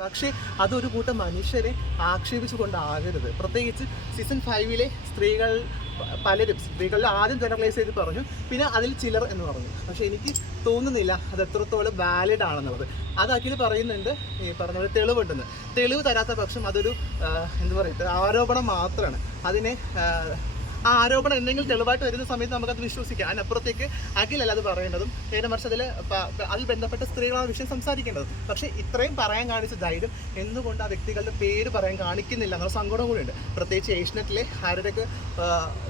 പക്ഷേ അതൊരു കൂട്ടം മനുഷ്യരെ ആക്ഷേപിച്ചുകൊണ്ടാകരുത്. പ്രത്യേകിച്ച് സീസൺ ഫൈവിലെ സ്ത്രീകൾ പലരും സ്ത്രീകളിൽ ആദ്യം ജനറലൈസ് ചെയ്ത് പറഞ്ഞു പിന്നെ അതിൽ ചിലർ എന്ന് പറഞ്ഞു. പക്ഷേ എനിക്ക് തോന്നുന്നില്ല അത് എത്രത്തോളം വാലിഡ് ആണെന്നുള്ളത്. അത് അഖിൽ പറയുന്നുണ്ട് ഈ പറഞ്ഞ തെളിവുണ്ടെന്ന്. തെളിവ് തരാത്ത പക്ഷം അതൊരു എന്താ പറയുക ആരോപണം മാത്രമാണ്. അതിനെ ആ, ആരോപണം എന്തെങ്കിലും തെളിവായിട്ട് വരുന്ന സമയത്ത് നമുക്കത് വിശ്വസിക്കാം. അതിനപ്പുറത്തേക്ക് അഖിലല്ല അത് പറയേണ്ടതും കഴിഞ്ഞ മറിച്ച് അതിൽ ബന്ധപ്പെട്ട സ്ത്രീകളാണ് വിഷയം സംസാരിക്കേണ്ടത്. പക്ഷേ ഇത്രയും പറയാൻ കാണിച്ച ധൈര്യം എന്തുകൊണ്ട് ആ വ്യക്തികളുടെ പേര് പറയാൻ കാണിക്കുന്നില്ല എന്നുള്ള സങ്കടം കൂടിയുണ്ട്. പ്രത്യേകിച്ച് ഏഷ്യനെറ്റിലെ ആരുടെയൊക്കെ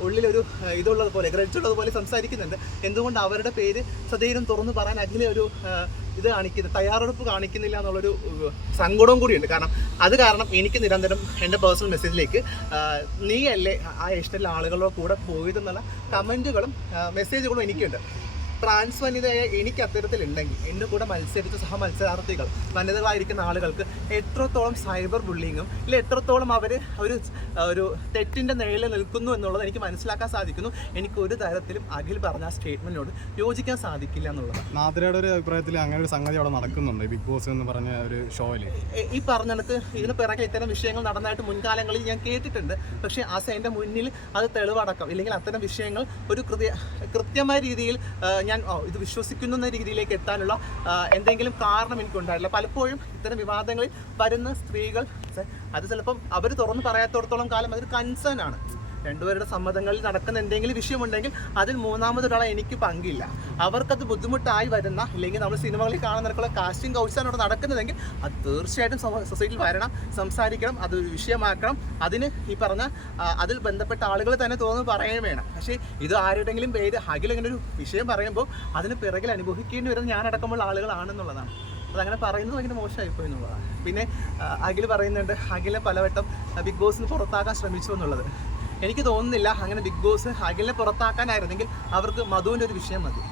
ഉള്ളിലൊരു ഇതുള്ളത് പോലെ ഗ്രഡ്ജുള്ളത് പോലെ സംസാരിക്കുന്നുണ്ട്. എന്തുകൊണ്ട് അവരുടെ പേര് സദൈര്യം തുറന്നു പറയാൻ അഖിലെ ഒരു ഇത് കാണിക്കുന്നത് തയ്യാറെടുപ്പ് കാണിക്കുന്നില്ല എന്നുള്ളൊരു സങ്കടവും കൂടിയുണ്ട്. കാരണം അത് കാരണം എനിക്ക് നിരന്തരം എന്റെ പേഴ്സണൽ മെസ്സേജിലേക്ക് നീ അല്ലേ ആ ഇഷ്ടമുള്ള ആളുകളുടെ കൂടെ പോയതെന്നുള്ള കമന്റുകളും മെസ്സേജുകളും എനിക്കുണ്ട്. ട്രാൻസ് വനിതയായ എനിക്ക് അത്തരത്തിലുണ്ടെങ്കിൽ എന്റെ കൂടെ മത്സരിച്ച സഹ മത്സരാർത്ഥികൾ വനിതകളായിരിക്കുന്ന ആളുകൾക്ക് എത്രത്തോളം സൈബർ ബുള്ളിങ്ങും ഇല്ല എത്രത്തോളം അവർ ഒരു ഒരു തെറ്റിന്റെ നിഴലിൽ നിൽക്കുന്നു എന്നുള്ളത് എനിക്ക് മനസ്സിലാക്കാൻ സാധിക്കുന്നു. എനിക്ക് ഒരു തരത്തിലും അഖിൽ പറഞ്ഞ ആ സ്റ്റേറ്റ്മെന്റിനോട് യോജിക്കാൻ സാധിക്കില്ല എന്നുള്ളത് നാദരയുടെ ഒരു അഭിപ്രായത്തിൽ അങ്ങനെ ഒരു സംഗതി അവിടെ നടക്കുന്നുണ്ട്? ബിഗ് ബോസ് എന്ന് പറഞ്ഞ ഒരു ഷോയിൽ ഈ- പറഞ്ഞിടത്ത് ഇതിന് പിറകെ ഇത്തരം വിഷയങ്ങൾ നടന്നതായിട്ട് മുൻകാലങ്ങളിൽ ഞാൻ കേട്ടിട്ടുണ്ട്. പക്ഷേ ആ എന്റെ മുന്നിൽ അത് തെളിവടക്കം ഇല്ലെങ്കിൽ അത്തരം വിഷയങ്ങൾ ഒരു കൃത്യ കൃത്യമായ രീതിയിൽ ഞാൻ ഇത് വിശ്വസിക്കുന്നു എന്ന രീതിയിലേക്ക് എത്താനുള്ള എന്തെങ്കിലും കാരണം എനിക്കുണ്ടായില്ല പലപ്പോഴും ഇത്തരം വിവാദങ്ങളിൽ വരുന്ന സ്ത്രീകൾ അത് ചിലപ്പം അവർ തുറന്ന് പറയാത്തോടത്തോളം കാലം അതൊരു കൺസേൺ ആണ്. രണ്ടുപേരുടെ സമ്മതങ്ങളിൽ നടക്കുന്ന എന്തെങ്കിലും വിഷയമുണ്ടെങ്കിൽ അതിൽ മൂന്നാമത് ഒരാളെ എനിക്ക് പങ്കില്ല. അവർക്കത് ബുദ്ധിമുട്ടായി വരുന്ന അല്ലെങ്കിൽ നമ്മൾ സിനിമകളിൽ കാണുന്ന നിരക്കുള്ള കാസ്റ്റിംഗ് കൗച്ചാണ് അവിടെ നടക്കുന്നതെങ്കിൽ അത് തീർച്ചയായിട്ടും സൊസൈറ്റിയിൽ വരണം സംസാരിക്കണം അതൊരു വിഷയമാക്കണം. അതിന് ഈ പറഞ്ഞ അതിൽ ബന്ധപ്പെട്ട ആളുകൾ തന്നെ തോന്നുന്നു പറയുകയും വേണം. പക്ഷേ ഇത് ആരുടെങ്കിലും പേര് അഖിൽ ഇങ്ങനെ ഒരു വിഷയം പറയുമ്പോൾ അതിന് പിറകിൽ അനുഭവിക്കേണ്ടി വരുന്ന ഞാനടക്കമുള്ള ആളുകളാണെന്നുള്ളതാണ്. അതങ്ങനെ പറയുന്നത് ഭയങ്കര മോശമായിപ്പോയി എന്നുള്ളതാണ്. പിന്നെ അഖിൽ പറയുന്നുണ്ട് അഖിലെ പലവട്ടം ബിഗ് ബോസിന് പുറത്താക്കാൻ ശ്രമിച്ചു എന്നുള്ളത്. എനിക്ക് തോന്നുന്നില്ല അങ്ങനെ ബിഗ് ബോസ് അഖിലിനെ പുറത്താക്കാനായിരുന്നെങ്കിൽ അവർക്ക് മധുവിന്റെ ഒരു വിഷയം മതി.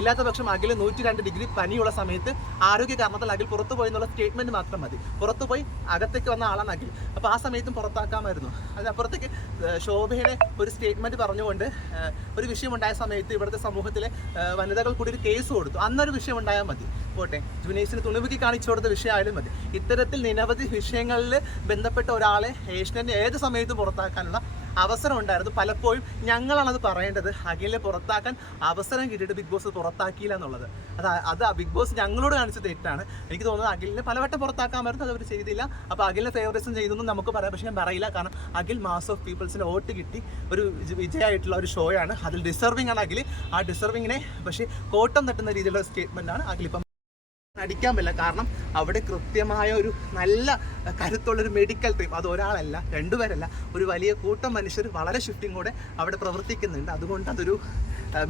ഇല്ലാത്ത പക്ഷം അഖിൽ നൂറ്റി രണ്ട് ഡിഗ്രി പനിയുള്ള സമയത്ത് ആരോഗ്യ കാരണത്താൽ അഖിൽ പുറത്തു പോയി എന്നുള്ള സ്റ്റേറ്റ്മെന്റ് മാത്രം മതി. പുറത്തു പോയി അകത്തേക്ക് വന്ന ആളാണ് അഖിൽ. അപ്പോൾ ആ സമയത്തും പുറത്താക്കാമായിരുന്നു. അതിനപ്പുറത്തേക്ക് ശോഭയുടെ ഒരു സ്റ്റേറ്റ്മെന്റ് പറഞ്ഞുകൊണ്ട് ഒരു വിഷയമുണ്ടായ സമയത്ത് ഇവിടുത്തെ സമൂഹത്തിലെ വനിതകൾ കൂടി ഒരു കേസ് കൊടുത്തു. അന്നൊരു വിഷയം ഉണ്ടായാൽ മതി. പോട്ടെ ജുനീസിന് തുണിമുക്കി കാണിച്ചു കൊടുത്ത വിഷയമായാലും മതി. ഇത്തരത്തിൽ നിരവധി വിഷയങ്ങളിൽ ബന്ധപ്പെട്ട ഒരാളെ ഏഷ്യനെ ഏത് സമയത്തും പുറത്താക്കാനുള്ള അവസരം ഉണ്ടായിരുന്നു. പലപ്പോഴും ഞങ്ങളാണത് പറയേണ്ടത്. അഖിലിനെ പുറത്താക്കാൻ അവസരം കിട്ടിയിട്ട് ബിഗ് ബോസ് പുറത്താക്കിയില്ല എന്നുള്ളത്. അത് അത് ബിഗ് ബോസ് ഞങ്ങളോട് കാണിച്ച തെറ്റാണ്. എനിക്ക് തോന്നുന്നത് അഖിലിനെ പലവട്ടം പുറത്താക്കാമായിരുന്നു അത് അവർ ചെയ്തില്ല. അപ്പോൾ അഖിലിനെ ഫേവറേറ്റ്സും ചെയ്തെന്നും നമുക്ക് പറയാം. പക്ഷേ ഞാൻ പറയില്ല. കാരണം അഖിൽ മാസ് ഓഫ് പീപ്പിൾസിന് വോട്ട് കിട്ടി. ഒരു വിജയമായിട്ടുള്ള ഒരു ഷോയാണ് അതിൽ ഡിസർവിംഗ് ആണ് അഖിൽ. ആ ഡിസർവിങ്ങിനെ പക്ഷേ കോട്ടം തട്ടുന്ന രീതിയിലുള്ള സ്റ്റേറ്റ്മെന്റാണ് ഇപ്പം അടിക്കാൻ പറ്റില്ല. കാരണം അവിടെ കൃത്യമായ ഒരു നല്ല കരുത്തുള്ള ഒരു മെഡിക്കൽ ടീം അത് ഒരാളല്ല രണ്ടുപേരല്ല. ഒരു വലിയ കൂട്ടം മനുഷ്യർ വളരെ ഷിഫ്റ്റിങ്ങോടെ അവിടെ പ്രവർത്തിക്കുന്നുണ്ട്. അതുകൊണ്ട് അതൊരു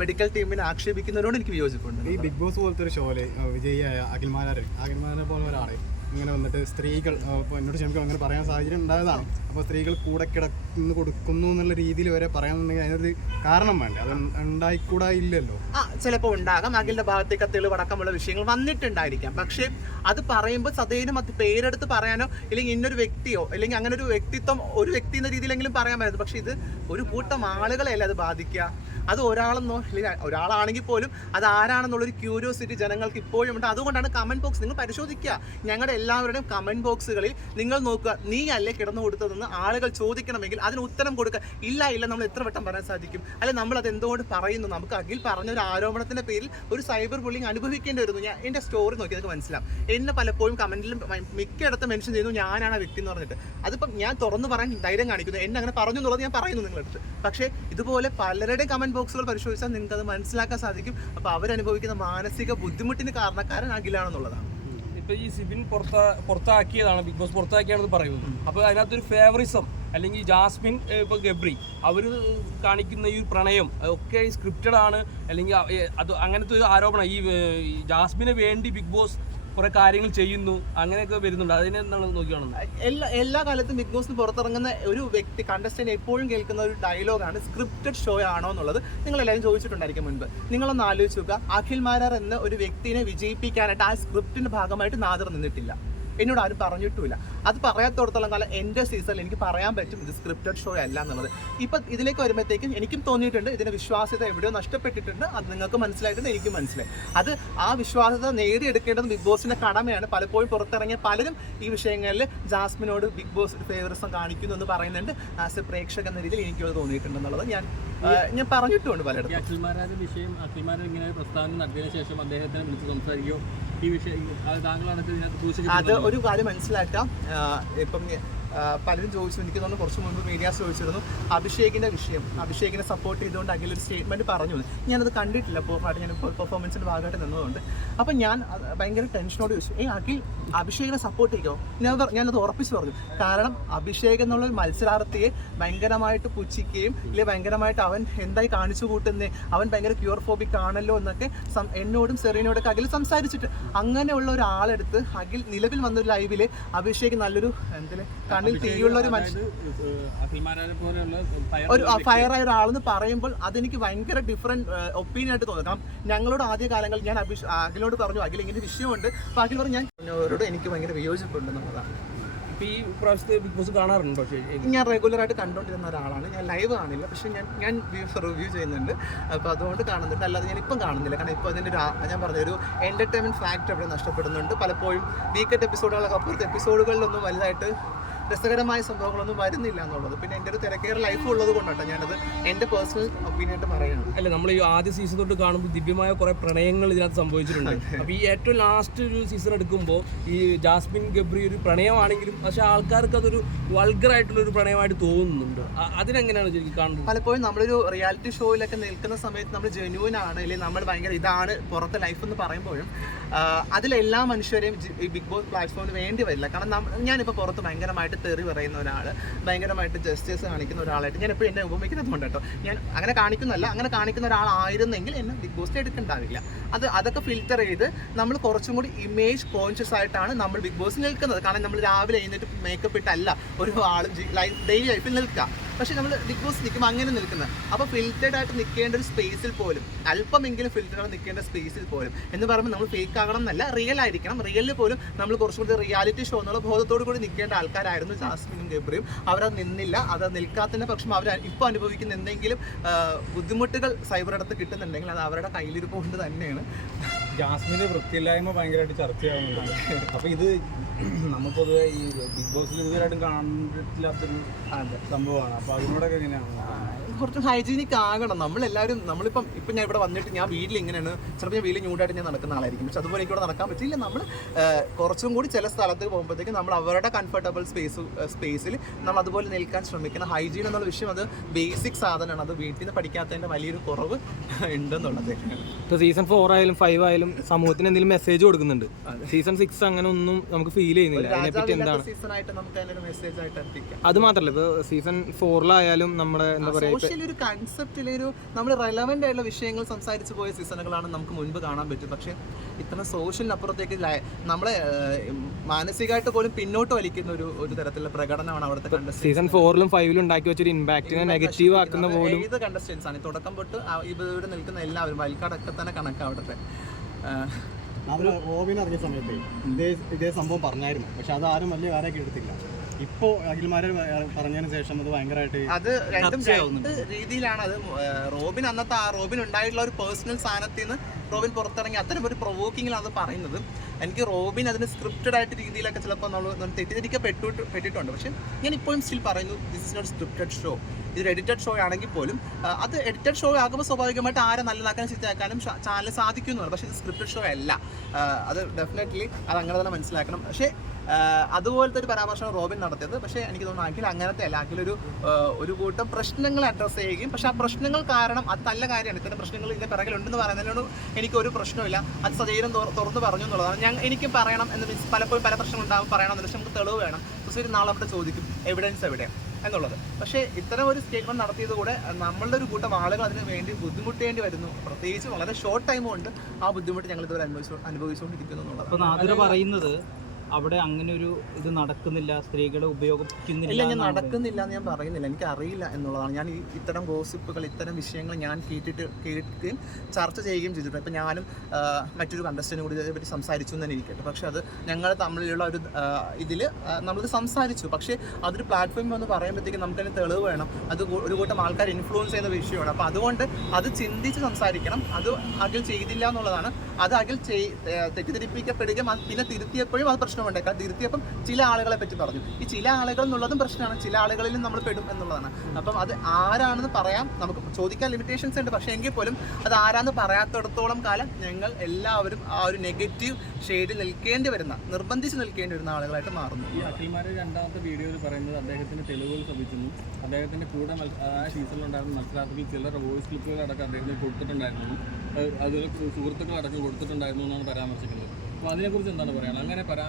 മെഡിക്കൽ ടീമിനെ ആക്ഷേപിക്കുന്നതിനോട് എനിക്ക് വിയോജിപ്പുണ്ട്. ഈ ബിഗ് ബോസ് പോലത്തെ ഒരു ഷോയിലെ വിജയിയായ അഖിൽമാരെ അഖിൽമാരെ പോലെ ഒരാളെ ഇങ്ങനെ വന്നിട്ട് സ്ത്രീകൾ എന്നോട് ക്ഷമിക്കണം അങ്ങനെ പറയാൻ സാഹചര്യം ഉണ്ടായതാണ്. അപ്പോൾ സ്ത്രീകൾ കൂടെ കിടന്ന് കൊടുക്കുന്നു എന്നുള്ള രീതിയിൽ വരെ പറയാന്നുണ്ടെങ്കിൽ അതിനൊരു കാരണം വേണ്ടേ? അത് ഉണ്ടായിക്കൂടാ ഇല്ലല്ലോ. ആ ചിലപ്പോൾ ഉണ്ടാകാം. അഖിലിന്റെ ഭാഗത്തേക്ക് തെളിവടക്കമുള്ള വിഷയങ്ങൾ വന്നിട്ടുണ്ടായിരിക്കാം. പക്ഷേ അത് പറയുമ്പോൾ സദൈനം അത് പേരെടുത്ത് പറയാനോ അല്ലെങ്കിൽ ഇന്നൊരു വ്യക്തിയോ അല്ലെങ്കിൽ അങ്ങനെ ഒരു വ്യക്തിത്വം ഒരു വ്യക്തി എന്ന രീതിയിലെങ്കിലും പറയാൻ പറ്റും പക്ഷേ ഇത് ഒരു കൂട്ടം ആളുകളെയല്ല അത് ബാധിക്കുക? അത് ഒരാളെന്നോ അല്ലെങ്കിൽ ഒരാളാണെങ്കിൽ പോലും അത് ആരാണെന്നുള്ളൊരു ക്യൂരിയോസിറ്റി ജനങ്ങൾക്ക് ഇപ്പോഴും ഉണ്ട്. അതുകൊണ്ടാണ് കമന്റ് ബോക്സ് നിങ്ങൾ പരിശോധിക്കുക. ഞങ്ങളുടെ എല്ലാവരുടെയും കമന്റ് ബോക്സുകളിൽ നിങ്ങൾ നോക്കുക നീ അല്ലേ കിടന്നു കൊടുത്തതെന്ന് ആളുകൾ ചോദിക്കണമെങ്കിൽ അതിന് ഉത്തരം കൊടുക്കുക ഇല്ല ഇല്ല നമ്മൾ എത്ര വട്ടം പറയാൻ സാധിക്കും? അല്ലെ നമ്മൾ അത് എന്തുകൊണ്ട് പറയുന്നു? നമുക്ക് അഖിൽ പറഞ്ഞ ഒരു ആരോപണത്തിന്റെ പേരിൽ ഒരു സൈബർ ബുള്ളിങ് അനുഭവിക്കേണ്ടി വരുന്നു. ഞാൻ എന്റെ സ്റ്റോറി നോക്കി നിങ്ങൾക്ക് മനസ്സിലാവും. എന്നെ പലപ്പോഴും കമന്റിലും മിക്കയിടത്തും മെൻഷൻ ചെയ്യുന്നു ഞാനാണ് ആ വ്യക്തി എന്ന് പറഞ്ഞിട്ട്. അതിപ്പം ഞാൻ തുറന്നു പറയാൻ ധൈര്യം കാണിക്കുന്നു. എന്നെ അങ്ങനെ പറഞ്ഞു എന്നുള്ളത് ഞാൻ പറയുന്നു നിങ്ങളടുത്ത് പക്ഷേ ഇതുപോലെ പലരുടെയും കമന്റ് ബോക്സുകൾ പരിശോധിച്ചാൽ നിങ്ങൾക്ക് അത് മനസ്സിലാക്കാൻ സാധിക്കും. അപ്പോൾ അവരനുഭവിക്കുന്ന മാനസിക ബുദ്ധിമുട്ടിന് കാരണക്കാരൻ അഖിലാണെന്നുള്ളതാണ്. ഇപ്പൊ ഈ സിബിൻ പുറത്താ പുറത്താക്കിയതാണ് ബിഗ് ബോസ് പുറത്താക്കിയാണെന്ന് പറയുന്നത്. അപ്പൊ അതിനകത്തൊരു ഫേവറിസം അല്ലെങ്കിൽ ജാസ്മിൻ ഇപ്പൊ ഗബ്രി അവർ കാണിക്കുന്ന ഈ പ്രണയം ഒക്കെ സ്ക്രിപ്റ്റഡ് ആണ്. അല്ലെങ്കിൽ അത് അങ്ങനത്തെ ഒരു ആരോപണം. ഈ ജാസ്മിന് വേണ്ടി ബിഗ് ബോസ് കുറെ കാര്യങ്ങൾ ചെയ്യുന്നു അങ്ങനെയൊക്കെ വരുന്നുണ്ട്. അതിനെ എന്താണ് നോക്കി എല്ലാ എല്ലാ കാലത്തും ബിഗ് ബോസിന് പുറത്തിറങ്ങുന്ന ഒരു വ്യക്തി കണ്ടസ്റ്റന്റ് എപ്പോഴും കേൾക്കുന്ന ഒരു ഡയലോഗാണ് സ്ക്രിപ്റ്റഡ് ഷോ ആണോ എന്നുള്ളത് നിങ്ങൾ എല്ലാവരും ചോദിച്ചിട്ടുണ്ടായിരിക്കും മുൻപ്. നിങ്ങളൊന്ന് ആലോചിച്ചു നോക്കുക. അഖിൽ മാരാർ എന്ന ഒരു വ്യക്തിനെ വിജയിപ്പിക്കാനായിട്ട് ആ സ്ക്രിപ്റ്റിന്റെ ഭാഗമായിട്ട് നാദർ നിന്നിട്ടില്ല. എന്നോട് ആരും പറഞ്ഞിട്ടുമില്ല. അത് പറയാത്തോടത്തോളം കാലം എന്റെ സീസണിൽ എനിക്ക് പറയാൻ പറ്റും ഇത് സ്ക്രിപ്റ്റഡ് ഷോ അല്ല എന്നുള്ളത്. ഇപ്പം ഇതിലേക്ക് വരുമ്പോഴത്തേക്കും എനിക്കും തോന്നിയിട്ടുണ്ട് ഇതിന്റെ വിശ്വാസ്യത എവിടെയോ നഷ്ടപ്പെട്ടിട്ടുണ്ട്. അത് നിങ്ങൾക്ക് മനസ്സിലായിട്ടുണ്ട് എനിക്കും മനസ്സിലായി. അത് ആ വിശ്വാസ്യത നേടിയെടുക്കേണ്ടത് ബിഗ് ബോസിന്റെ കടമയാണ്. പലപ്പോഴും പുറത്തിറങ്ങിയ പലരും ഈ വിഷയങ്ങളിൽ ജാസ്മിനോട് ബിഗ് ബോസ് ഫേവറിസം കാണിക്കുന്നു എന്ന് പറയുന്നുണ്ട്. ആസ് എ പ്രേക്ഷകൻ എന്ന രീതിയിൽ എനിക്കത് തോന്നിയിട്ടുണ്ടെന്നുള്ളത് ഞാൻ ഞാൻ പറഞ്ഞിട്ടുണ്ട് പലരും അഖിൽമാരാരുടെ വിഷയം അഖിൽമാരൻ ഇങ്ങനെ ഒരു പ്രസ്താവന നടത്തിയതിനു ശേഷം അദ്ദേഹത്തിനെ വിളിച്ച് സംസാരിക്കുകയോ അത് ഒരു കാര്യം മനസ്സിലാക്കാം. ഇപ്പം പലരും ചോദിച്ചു. എനിക്ക് തോന്നുന്നു കുറച്ച് മുമ്പ് മീഡിയാസ് ചോദിച്ചിരുന്നു അഭിഷേകിന്റെ വിഷയം അഭിഷേകിനെ സപ്പോർട്ട് ചെയ്തുകൊണ്ട് അഖിൽ ഒരു സ്റ്റേറ്റ്മെന്റ് പറഞ്ഞു. ഞാനത് കണ്ടിട്ടില്ല. പൂർണമായിട്ട് ഞാൻ ഇപ്പോൾ പെർഫോമൻസിന്റെ ഭാഗമായിട്ട് നിന്നതുകൊണ്ട്. അപ്പം ഞാൻ ഭയങ്കര ടെൻഷനോട് ചോദിച്ചു. ഏ അഖിൽ അഭിഷേകിനെ സപ്പോർട്ട് ചെയ്യോ ഞാൻ ഞാനത് ഉറപ്പിച്ചു പറഞ്ഞു. കാരണം അഭിഷേക് എന്നുള്ള ഒരു മത്സരാർത്ഥിയെ ഭയങ്കരമായിട്ട് പുച്ഛിക്കുകയും ഇല്ലെ ഭയങ്കരമായിട്ട് അവൻ എന്തായി കാണിച്ചു കൂട്ടുന്നേ അവൻ ഭയങ്കര ക്യൂർ ഫോബിക് ആണല്ലോ എന്നൊക്കെ എന്നോടും സെറീനോടൊക്കെ അഖിൽ സംസാരിച്ചിട്ട്. അങ്ങനെയുള്ള ഒരാളെടുത്ത് അഖിൽ നിലവിൽ വന്നൊരു ലൈവിൽ അഭിഷേക് നല്ലൊരു എന്തിന് കണ്ണിൽ തീയുള്ള ഒരു മനുഷ്യൻ ഒരു ഫയർ ആയ ഒരാളെന്ന് പറയുമ്പോൾ അതെനിക്ക് ഭയങ്കര ഡിഫറെന്റ് ഒപ്പീനിയൻ ആയിട്ട് തോന്നുന്നു കാരണം ഞങ്ങളോട് ആദ്യ കാലങ്ങളിൽ ഞാൻ അഭിഷ് അഖിലോട് പറഞ്ഞു അഖിൽ ഇങ്ങനെ വിഷയമുണ്ട്. അപ്പൊ അഖിൽ പറഞ്ഞു ഞാൻ അവരോട് എനിക്ക് ഭയങ്കര വിയോജിപ്പുണ്ട് എന്നുള്ളതാണ്. ഇപ്പൊ ഈ പ്രാവശ്യത്തെ ബിഗ് ബോസ് കാണാറുണ്ട്? പക്ഷേ ഞാൻ റെഗുലറായിട്ട് കണ്ടുകൊണ്ടിരുന്ന ഒരാളാണ്. ഞാൻ ലൈവ് കാണില്ല. പക്ഷെ ഞാൻ ഞാൻ റിവ്യൂ ചെയ്യുന്നുണ്ട്. അപ്പോൾ അതുകൊണ്ട് കാണുന്നുണ്ട്. അല്ലാതെ ഞാൻ ഇപ്പം കാണുന്നില്ല. കാരണം ഇപ്പോൾ അതിന്റെ ഒരു ഞാൻ പറഞ്ഞ ഒരു എന്റർടൈൻമെന്റ് ഫാക്ടർ അവിടെ നഷ്ടപ്പെടുന്നുണ്ട്. പലപ്പോഴും വീക്കെൻഡ് എപ്പിസോഡുകളൊക്കെ അപ്പുറത്തെ എപ്പിസോഡുകളിലൊന്നും വലുതായിട്ട് രസകരമായ സംഭവങ്ങളൊന്നും വരുന്നില്ല എന്നുള്ളത്. പിന്നെ എന്റെ ഒരു തിരക്കേറെ ലൈഫ് ഉള്ളത് കൊണ്ടാണ് ഞാനത് എന്റെ പേഴ്സണൽ ഒപ്പീനിയൻ ആയിട്ട് പറയുകയാണ് അല്ല നമ്മൾ ഈ ആദ്യ സീസൺ തൊട്ട് കാണുമ്പോൾ ദിവ്യമായ കുറെ പ്രണയങ്ങൾ ഇതിനകത്ത് സംഭവിച്ചിട്ടുണ്ട്. അപ്പൊ ഈ ഏറ്റവും ലാസ്റ്റ് ഒരു സീസൺ എടുക്കുമ്പോൾ ഈ ജാസ്മിൻ ഗബ്രി ഒരു പ്രണയമാണെങ്കിലും പക്ഷെ ആൾക്കാർക്ക് അതൊരു വൾഗറായിട്ടുള്ള ഒരു പ്രണയമായിട്ട് തോന്നുന്നുണ്ട്. അതിനെങ്ങനെയാണ് ശരിക്കും കാണുന്നത്? പലപ്പോഴും നമ്മളൊരു റിയാലിറ്റി ഷോയിലൊക്കെ നിൽക്കുന്ന സമയത്ത് നമ്മൾ ജെന്യൂൻ ആണ് അല്ലെങ്കിൽ നമ്മൾ ഭയങ്കര ഇതാണ് പുറത്തെ ലൈഫ് എന്ന് പറയുമ്പോഴും അതിലെല്ലാ മനുഷ്യരെയും ഈ ബിഗ് ബോസ് പ്ലാറ്റ്ഫോമിന് വേണ്ടി വരില്ല. കാരണം ഞാനിപ്പോൾ പുറത്ത് ഭയങ്കരമായിട്ട് തെറി പറയുന്ന ഒരാൾ ഭയങ്കരമായിട്ട് ജസ്റ്റിസ് കാണിക്കുന്ന ഒരാളായിട്ട് ഞാൻ എപ്പോഴും എന്നെ ഉപമിക്കുന്നതുകൊണ്ട് കേട്ടോ. ഞാൻ അങ്ങനെ കാണിക്കുന്നല്ല അങ്ങനെ കാണിക്കുന്ന ഒരാളായിരുന്നെങ്കിൽ എന്നെ ബിഗ് ബോസിൽ എടുക്കണ്ടാവില്ല. അത് അതൊക്കെ ഫിൽറ്റർ ചെയ്ത് നമ്മൾ കുറച്ചും കൂടി ഇമേജ് കോൺഷ്യസ് ആയിട്ടാണ് നമ്മൾ ബിഗ് ബോസിൽ നിൽക്കുന്നത്. കാരണം നമ്മൾ രാവിലെ എഴുന്നേറ്റ് മേക്കപ്പ് ഇട്ടല്ല ഒരു ആളും ലൈഫ് ഡെയിലി ലൈഫിൽ നിൽക്കുക. പക്ഷെ നമ്മൾ ബിഗ് ബോസ് നിൽക്കുമ്പോൾ അങ്ങനെ നിൽക്കുന്നത്. അപ്പോൾ ഫിൽറ്റേഡ് ആയിട്ട് നിൽക്കേണ്ട ഒരു സ്പേസിൽ പോലും അല്പമെങ്കിലും ഫിൽറ്റഡ് നിൽക്കേണ്ട സ്പേസിൽ പോലും എന്ന് പറയുമ്പോൾ നമ്മൾ ഫേക്ക് ആകണം എന്നല്ല റിയൽ ആയിരിക്കണം. റിയലിൽ പോലും നമ്മൾ കുറച്ചും കൂടി റിയാലിറ്റി ഷോ എന്നുള്ള ബോധത്തോടു കൂടി നിൽക്കേണ്ട ആൾക്കാരായിരുന്നു. ജാസ്മിനും ഗബ്രിയും. അവരത് നിന്നില്ല. അത് നിൽക്കാത്തതിന്റെ പക്ഷം അവർ ഇപ്പോൾ അനുഭവിക്കുന്ന എന്തെങ്കിലും ബുദ്ധിമുട്ടുകൾ സൈബർ അടുത്ത് കിട്ടുന്നുണ്ടെങ്കിൽ അത് അവരുടെ കയ്യിലിരിപ്പ് കൊണ്ട് തന്നെയാണ്. ജാസ്മിന്റെ വൃത്തിയില്ലായ്മ ഭയങ്കരമായിട്ട് ചർച്ചയാവുന്നുണ്ട്. അപ്പൊ ഇത് നമ്മൾ പൊതുവെ ഈ ബിഗ് ബോസിൽ ഇതുവരെയായിട്ടും കണ്ടിട്ടില്ലാത്തൊരു സംഭവമാണ്. അപ്പൊ അതിനോടൊക്കെ എങ്ങനെയാണ്? കുറച്ച് ഹൈജീനിക് ആകണം. നമ്മളെല്ലാവരും നമ്മളിപ്പം ഇപ്പം ഞാൻ ഇവിടെ വന്നിട്ട് ഞാൻ വീട്ടിൽ ഇങ്ങനെയാണ് ചിലപ്പോൾ ഞാൻ വീട്ടിൽ ന്യൂഡായിട്ട് ഞാൻ നടക്കുന്ന ആളായിരിക്കും. പക്ഷെ അതുപോലെ എനിക്കിവിടെ നടക്കാൻ പറ്റില്ല നമ്മൾ കുറച്ചും കൂടി ചില സ്ഥലത്ത് പോകുമ്പോഴത്തേക്ക് നമ്മൾ അവരുടെ കംഫർട്ടബിൾ സ്പേസ് സ്പേസിൽ നമ്മൾ അതുപോലെ നിൽക്കാൻ ശ്രമിക്കണം. ഹൈജീൻ എന്നുള്ള വിഷയം അത് ബേസിക് സാധനമാണ്. അത് വീട്ടിൽ നിന്ന് പഠിക്കാത്തതിന്റെ വലിയൊരു കുറവ് ഉണ്ടെന്നുള്ളത് ഇപ്പോൾ സീസൺ ഫോർ ആയാലും ഫൈവ് ആയാലും സമൂഹത്തിന് എന്തെങ്കിലും മെസ്സേജ് കൊടുക്കുന്നുണ്ട്. സീസൺ സിക്സ് അങ്ങനെ ഒന്നും നമുക്ക് ഫീൽ ചെയ്യുന്നില്ല. അതിനെപ്പറ്റി എന്താണ്? സീസൺ ആയിട്ട് നമുക്ക് അതിനൊരു മെസ്സേജ് ആയിട്ട് എത്തിക്കാം. അത് മാത്രമല്ല ഇപ്പോൾ സീസൺ ഫോറിലായാലും നമ്മുടെ എന്താ പറയുക സോഷ്യൽ ഒരു കൺസെപ്റ്റിൽ ഒരു നമ്മൾ റെലവെന്റ് ആയിട്ടുള്ള വിഷയങ്ങൾ സംസാരിച്ചു പോയ സീസണുകളാണ് നമുക്ക് മുൻപ് കാണാൻ പറ്റും. പക്ഷേ ഇത്ര സോഷ്യലിനപ്പുറത്തേക്ക് നമ്മളെ മാനസികമായിട്ട് പോലും പിന്നോട്ട് വലിക്കുന്ന ഒരു ഒരു തരത്തിലുള്ള പ്രകടനമാണ് അവിടുത്തെ സീസൺ ഫോറിലും ഫൈവിലും ഉണ്ടാക്കി വെച്ചൊരു ഇമ്പാക്റ്റിനെ നെഗറ്റീവ് ആക്കുന്ന പോലും ഏത് കണ്ടസ്റ്റൻസ് ആണ്? തുടക്കം തൊട്ട് ഇവിടെ നിൽക്കുന്ന എല്ലാവരും വൽക്കാടൊക്കെ തന്നെ കണക്കാണ് അവിടുത്തെ റോബിൻ ഇറങ്ങിയ സമയത്ത് ഇതേ ഇതേ സംഭവം പറഞ്ഞായിരുന്നു. പക്ഷെ അത് ആരും വലിയ കാര്യമാക്കി എടുത്തില്ല. ഇപ്പോൾ അഖിൽമാരെ പറഞ്ഞതിന് ശേഷം അത് ഭയങ്കരമായിട്ട് അത് രണ്ടും രണ്ട് രീതിയിലാണ് അത് റോബിൻ അന്നത്തെ ആ റോബിൻ ഉണ്ടായിട്ടുള്ള ഒരു പേഴ്സണൽ സാധനത്തിൽ നിന്ന് റോബിൻ പുറത്തിറങ്ങി അത്തരം ഒരു പ്രൊവോക്കിങ്ങിലാണ് അത് പറയുന്നത്. എനിക്ക് റോബിൻ അതിന് സ്ക്രിപ്റ്റഡ് ആയിട്ട് രീതിയിലൊക്കെ ചിലപ്പോൾ നമ്മൾ തെറ്റിദ്ധരിക്കപ്പെട്ടു പെട്ടിട്ടുണ്ട്. പക്ഷെ ഞാൻ ഇപ്പോഴും സ്റ്റിൽ പറയുന്നു this is not scripted show ഇതൊരു എഡിറ്റഡ് ഷോ ആണെങ്കിൽ പോലും അത് എഡിറ്റഡ് ഷോ ആകുമ്പോൾ സ്വാഭാവികമായിട്ട് ആരെ നല്ലതാക്കാനും ചീത്തയാക്കാനും ചാനൽ സാധിക്കുന്നു പക്ഷേ ഇത് സ്ക്രിപ്റ്റഡ് ഷോ അല്ല. അത് ഡെഫിനറ്റ്ലി അത് അങ്ങനെ തന്നെ മനസ്സിലാക്കണം. പക്ഷേ അതുപോലത്തെ ഒരു പരാമർശമാണ് റോബിൻ നടത്തിയത്. പക്ഷേ എനിക്ക് തോന്നുന്നു അഖിൽ അങ്ങനത്തെ അല്ല. അഖിൽ ഒരു ഒരു കൂട്ടം പ്രശ്നങ്ങൾ അഡ്രസ്സ് ചെയ്യുകയും പക്ഷെ ആ പ്രശ്നങ്ങൾ കാരണം അത് നല്ല കാര്യമാണ്. ഇത്തരം പ്രശ്നങ്ങൾ ഇതിന്റെ പിറകിലുണ്ടെന്ന് പറയുന്നതിനോട് എനിക്ക് ഒരു പ്രശ്നമില്ല അത് സജീവം തുറ- തുറന്ന് പറഞ്ഞു എന്നുള്ളതാണ്. ഞാൻ എനിക്കും പറയണം എന്ന് മീൻസ് പലപ്പോഴും പല പ്രശ്നങ്ങൾ ഉണ്ടാകും പറയണം എന്ന് വെച്ചാൽ നമുക്ക് തെളിവ് വേണം. ഒരു നാളെ അവിടെ ചോദിക്കും എവിഡൻസ് എവിടെ എന്നുള്ളത്. പക്ഷേ ഇത്തരം ഒരു സ്റ്റേറ്റ്മെന്റ് നടത്തിയത് കൂടെ നമ്മളുടെ ഒരു കൂട്ടം ആളുകൾ അതിന് വേണ്ടി ബുദ്ധിമുട്ടേണ്ടി വരുന്നു. പ്രത്യേകിച്ച് വളരെ ഷോർട്ട് ടൈം കൊണ്ട് ആ ബുദ്ധിമുട്ട് ഞങ്ങൾ ഇതുവരെ അനുഭവിച്ചു അനുഭവിച്ചുകൊണ്ടിരിക്കുന്നു എന്നുള്ളത് പറയുന്നത് അവിടെ അങ്ങനെ ഒരു ഇത് നടക്കുന്നില്ല സ്ത്രീകളെ ഉപയോഗിക്കുന്നില്ല ഇല്ല ഞാൻ നടക്കുന്നില്ല എന്ന് ഞാൻ പറയുന്നില്ല. എനിക്ക് അറിയില്ല എന്നുള്ളതാണ്. ഞാൻ ഈ ഇത്തരം ഗോസിപ്പുകൾ ഇത്തരം വിഷയങ്ങൾ ഞാൻ കേട്ടിട്ട് കേൾക്കുകയും ചർച്ച ചെയ്യുകയും ചെയ്തിട്ടുണ്ട്. ഇപ്പം ഞാനും മറ്റൊരു കണ്ടസ്റ്റനും കൂടി ഇതേപറ്റി സംസാരിച്ചു എന്ന് തന്നെ ഇരിക്കട്ടെ. പക്ഷെ അത് ഞങ്ങൾ തമ്മിലുള്ള ഒരു ഇതിൽ നമ്മളിത് സംസാരിച്ചു. പക്ഷേ അതൊരു പ്ലാറ്റ്ഫോമിൽ വന്ന് പറയുമ്പോഴത്തേക്കും നമുക്കതിന് തെളിവ് വേണം. അത് ഒരു കൂട്ടം ആൾക്കാർ ഇൻഫ്ലുവൻസ് ചെയ്യുന്ന വിഷയമാണ്. അപ്പോൾ അതുകൊണ്ട് അത് ചിന്തിച്ച് സംസാരിക്കണം. അത് അകിൽ ചെയ്തില്ല എന്നുള്ളതാണ്. അത് അകിൽ ചെയ് തെറ്റിദ്ധരിപ്പിക്കപ്പെടുകയും പിന്നെ തിരുത്തിയപ്പോഴും അത് പ്രശ്നമുണ്ടായി. തിരുത്തിയപ്പം ചില ആളുകളെ പറ്റി പറഞ്ഞു. ഈ ചില ആളുകൾ എന്നുള്ളതും പ്രശ്നമാണ്. ചില ആളുകളിലും നമ്മൾ പെടും എന്നുള്ളതാണ്. അപ്പം അത് ആരാണെന്ന് പറയാം. നമുക്ക് ചോദിക്കാൻ ലിമിറ്റേഷൻസ് ഉണ്ട്. പക്ഷേ എങ്കിൽ പോലും അത് ആരാന്ന് പറയാത്തിടത്തോളം കാലം ഞങ്ങൾ എല്ലാവരും ആ ഒരു നെഗറ്റീവ് ഷെയ്ഡിൽ നിൽക്കേണ്ടി വരുന്ന നിർബന്ധിച്ച് നിൽക്കേണ്ടി വരുന്ന ആളുകളായിട്ട് മാറുന്നു. ഈ രണ്ടാമത്തെ വീഡിയോയിൽ പറയുന്നത് അദ്ദേഹത്തിന്റെ തെളിവുകൾ ലഭിച്ചെന്നും അദ്ദേഹത്തിന്റെ കൂടെ ആ സീസണിലുണ്ടായിരുന്ന മത്സരാർത്ഥികൾ ചിലർ വോയിസ് ക്ലിപ്പുകൾ അടക്കം അദ്ദേഹത്തിന് കൊടുത്തിട്ടുണ്ടായിരുന്നു. അതിൽ സുഹൃത്തുക്കൾ അടക്കം കൊടുത്തിട്ടുണ്ടായിരുന്നു എന്നാണ് പരാമർശിക്കുന്നത്. അപ്പോൾ അതിനെക്കുറിച്ച് എന്താണ് പറയുക അങ്ങനെ പരാ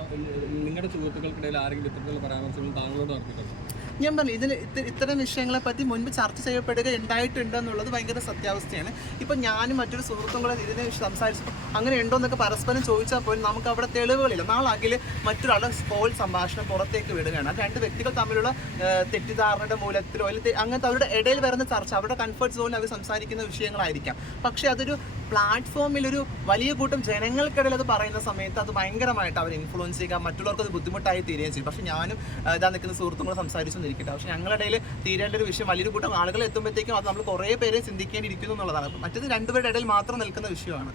നിങ്ങളുടെ സുഹൃത്തുക്കൾക്കിടയിൽ ആരെങ്കിലും ഇത്തരത്തിലുള്ള പരാമർശങ്ങൾ താങ്കളോട് നടത്തിയിട്ടുണ്ടോ? ഞാൻ പറഞ്ഞു ഇത്ത- ഇത്തരം വിഷയങ്ങളെ പറ്റി മുൻപ് ചർച്ച ചെയ്യപ്പെടുക ഉണ്ടായിട്ടുണ്ട് എന്നുള്ളത് ഭയങ്കര സത്യാവസ്ഥയാണ്. ഇപ്പം ഞാനും മറ്റൊരു സുഹൃത്തും കൂടെ ഇതിനെ സംസാരിച്ചപ്പോൾ അങ്ങനെ ഉണ്ടോ എന്നൊക്കെ പരസ്പരം ചോദിച്ചാൽ പോലും നമുക്ക് അവിടെ തെളിവുകളില്ല. നാളെ അഖിൽ മറ്റൊരാളുടെ കോൾ സംഭാഷണം പുറത്തേക്ക് വിടുകയാണ്. അത് രണ്ട് വ്യക്തികൾ തമ്മിലുള്ള തെറ്റിദ്ധാരണയുടെ മൂലത്തിലോ അല്ലെങ്കിൽ അങ്ങനത്തെ അവരുടെ ഇടയിൽ വരുന്ന ചർച്ച അവരുടെ കംഫർട്ട് സോണിൽ അവർ സംസാരിക്കുന്ന വിഷയങ്ങളായിരിക്കാം. പക്ഷേ അതൊരു പ്ലാറ്റ്ഫോമിൽ ഒരു വലിയ കൂട്ടം ജനങ്ങൾക്കിടയിൽ അത് പറയുന്ന സമയത്ത് അത് ഭയങ്കരമായിട്ട് അവർ ഇൻഫ്ലുവൻസ് ചെയ്യുക മറ്റുള്ളവർക്ക് അത് ബുദ്ധിമുട്ടായി തീരുകയും ചെയ്യും. പക്ഷേ ഞാനും ഇതാ നിൽക്കുന്ന സുഹൃത്തും കൂടെ സംസാരിച്ചുകൊണ്ടിരിക്കട്ടെ പക്ഷെ ഞങ്ങളുടെ ഇടയിൽ തീരേണ്ട ഒരു വിഷയം വലിയൊരു കൂട്ടം ആളുകൾ എത്തുമ്പോഴത്തേക്കും അത് നമ്മൾ കുറേ പേരെ ചിന്തിക്കേണ്ടിയിരിക്കുന്നു എന്നുള്ളതാണ്. അപ്പം മറ്റത് രണ്ടുപേരുടെ ഇടയിൽ മാത്രം നിൽക്കുന്ന വിഷയമാണ്.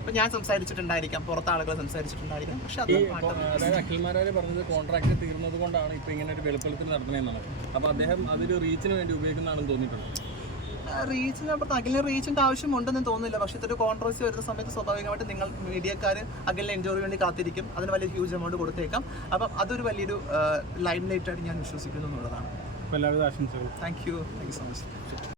ഇപ്പം ഞാൻ സംസാരിച്ചിട്ടുണ്ടായിരിക്കാം പുറത്ത് ആളുകൾ സംസാരിച്ചിട്ടുണ്ടായിരിക്കാം. പക്ഷെ അത് അതായത് പറഞ്ഞത് കോൺട്രാക്ട് തീർന്നത് കൊണ്ടാണ് ഇപ്പോൾ ഇങ്ങനെ ഒരു വെളുപ്പത്തിൽ നടത്തണമെന്നാണ് അപ്പോൾ അദ്ദേഹം അതൊരു റീച്ചിന് വേണ്ടി ഉപയോഗിക്കുന്നതാണെന്ന് തോന്നിയിട്ടുണ്ട്? റീച്ചിന് അപ്പോൾ അഖിലിന് റീച്ചിന്റെ ആവശ്യമുണ്ടെന്ന് തോന്നുന്നില്ല. പക്ഷേ ഇതൊരു കോൺട്രവേഴ്സി വരുന്ന സമയത്ത് സ്വാഭാവികമായിട്ട് നിങ്ങൾ മീഡിയക്കാർ അഖിലിനെ എൻജോയ് വേണ്ടി കാത്തിരിക്കും. അതിന് വലിയ ഹ്യൂജ് എമൗണ്ട് കൊടുത്തേക്കാം. അപ്പം അതൊരു വലിയൊരു ലൈം ലൈറ്റായിട്ട് ഞാൻ വിശ്വസിക്കുന്നു എന്നുള്ളതാണ്. എല്ലാവിധ ആശംസകളും. Thank you thank you so much